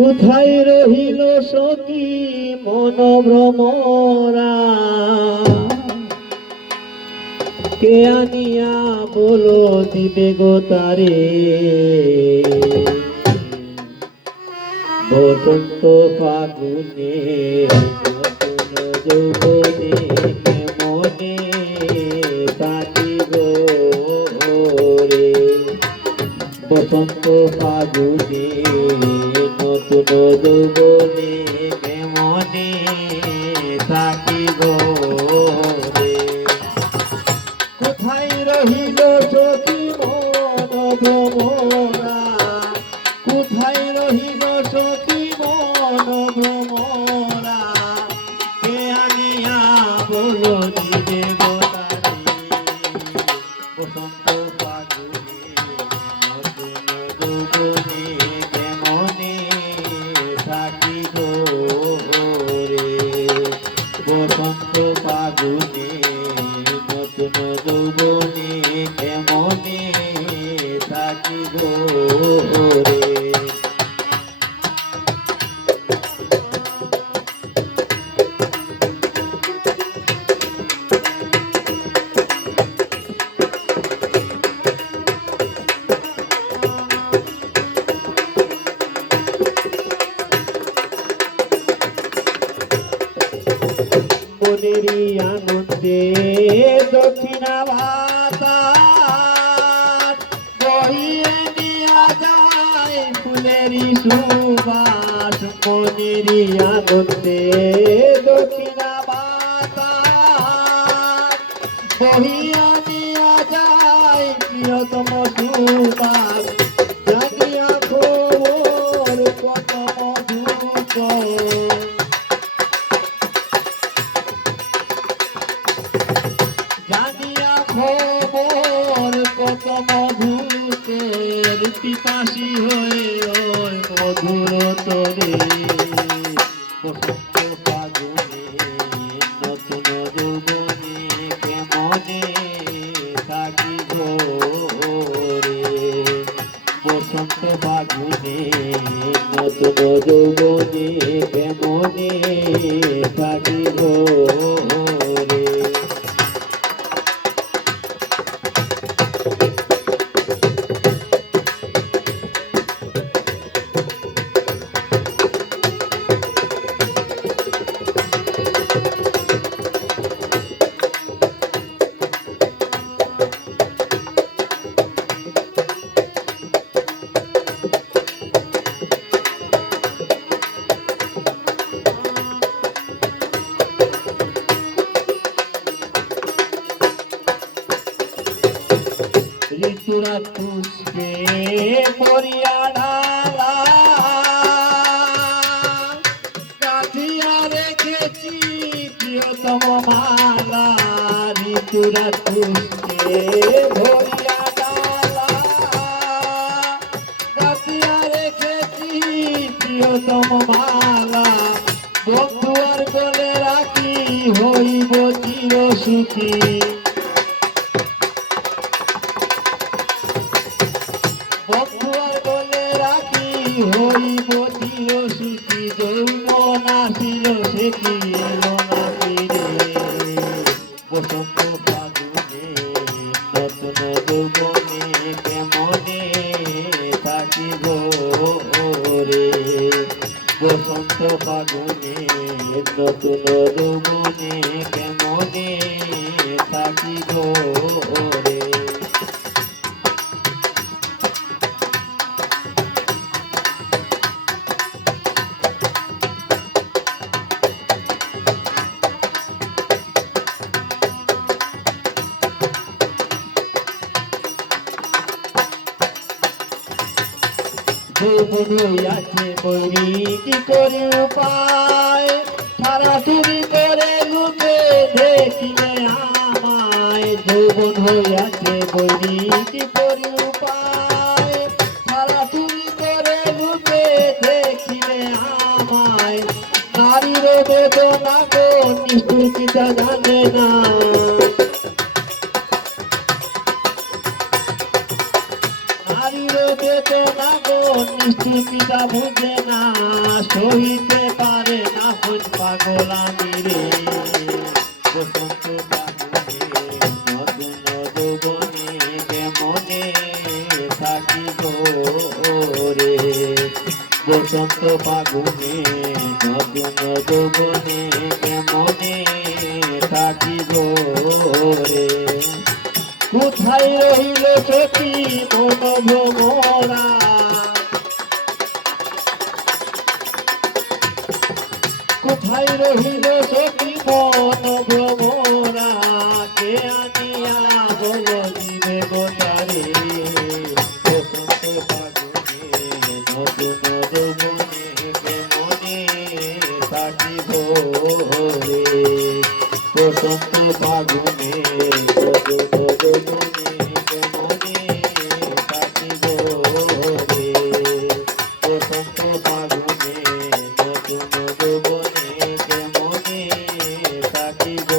কোথায় রহিল সখী মন ভ্রমরা, কে আনিয়া বলো দিবে গো তারে। বসন্ত ফাগুনে নতুন যৌবনে মনে কাটিব রে। বসন্ত ফাগুনে নতুন যৌবনে মনে থাকিব রে। কোথায় রহিল সখী মন ভ্রমরা, কোথায় রহিল সখী মন ভ্রমরা, কে আনিয়া বলো দিবে গো তারে। বসন্ত ফাগুনে নতুন যৌবনে কেমনে থাকিব রে। বসন্ত ফাগুনে নতুন যৌবনে কেমনে থাকিব রে। মনেরই আনন্দে দক্ষিণা বাতাস বহিয়ে নিয়া যায় ফুলেরই সুবাস। মনেরই আনন্দে দক্ষিণা বাতাস বহিয়া নিয়া যায় প্রিয়তম সুবাস। জানিয়া খবর কত মধুকর, জানিয়া খবর কত মধুকের পিপাসী হয়ে ওই মধুর তরে। বসন্ত ফাগুনে নতুন যৌবনে কেমনে থাকিব রে। বসন্ত ফাগুনে নতুন যৌবনে কেমনে থাকিব রে। ঋতুরা পুষ্পে মরিয়া ডালা গাঁথিয়া রেখেছি প্রিয়তম মালা। ঋতুরা পুষ্পে মরিয়া ডালা গাঁথিয়া রেখেছি প্রিয়তম মালা। বন্ধু আর বলে রাখি হইব চির সুখী। বন্ধু আর বলে রাখি হইব চির সুখী। যৌবন আসিল সে কি এলো না ফিরে। বসন্ত ফাগুনে নতুন যৌবনে কেমনে থাকিব রে। বসন্ত ফাগুনে নতুন যৌবনে কেমনে থাকিব রে। যৌবন হইয়াছে বৈরি কি করে উপায়, ছাড়াছুড়ি করে লুকে দেখিলে আমায়। যৌবন হইয়াছে বৈরি কি করে উপায়, ছাড়াছুড়ি করে লুকে দেখিলে আমায়। নারীর বেদনা গো নিষ্ঠুর পিতা জানে না। নারীর বেদনা গো নিষ্ঠুরতা বুঝে না, সহিতে পারে না মন পাগল আমি রে। বসন্ত ফাগুনে নতুন যৌবনে কেমনে থাকিব রে। বসন্ত ফাগুনে নতুন যৌবনে কেমনে থাকিব রে। কোথায় রহিল সখী মন ভ্রমরা, কোথায় রহিল সখী মন ভ্রমরা, কে আনিয়া বল দিবে গোটারে। বসন্ত ফাগুনে নতুন যৌবনে কেমনে থাকিব রে। বসন্ত ফাগুনে নতুন যৌবনে কেমনে থাকিব রে। বসন্ত ফাগুনে নতুন যৌবনে কেমনে থাকিব